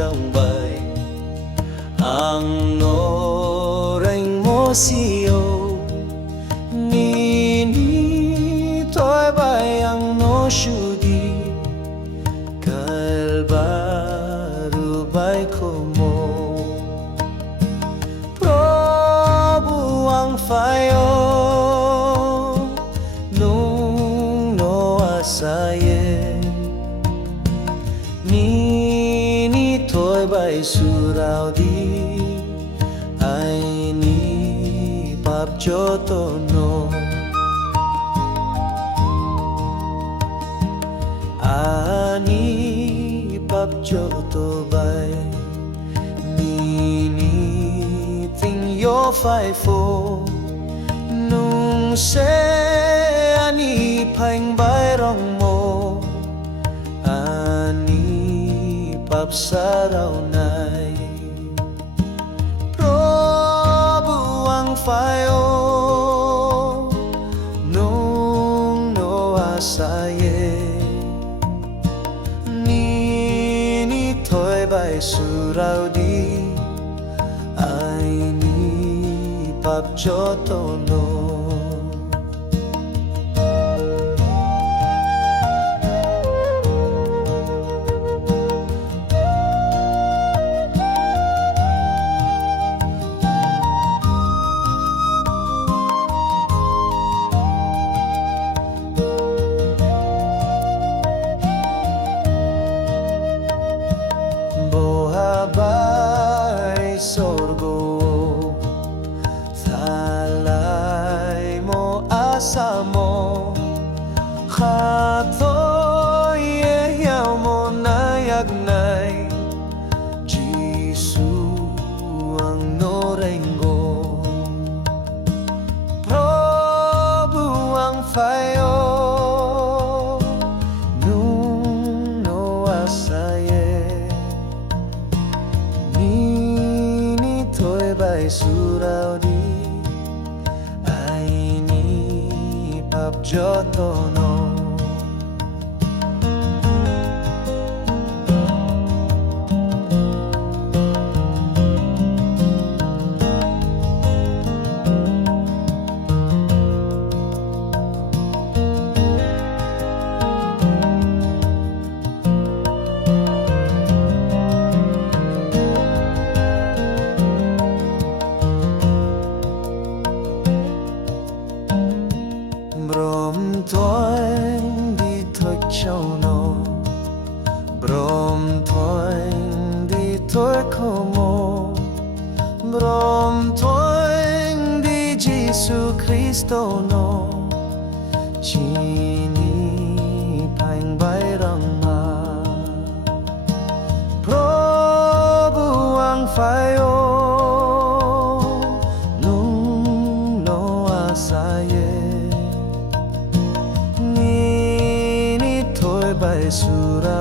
trong bài ang no reng mo siêu ni ni tôi bài ang no shu đi kalbaru bài como Probu ang phai nung no asaye ni tôi bài surau đi ai ni pap cho to no ani pap cho to bài ni tình yo phai phô nung se ani phanh bài rong mo ani pap sarau nai Probu ang phai nung no asaye ni thôi bài surau đi ai ni pap cho to no Bohabay sorgo thalay mo asa mo khatoy yaw mo nayagnay Jisu ang norengo Probu ang phai nung no asaye ni thôi bài surau đi ai ni pap cho to no Brom toin đi thôi châu no Brom toin đi thôi como Brom toin đi Giêsu Christo no Chini phanh bay răng ma Probu ang phai nung no asaye bài surau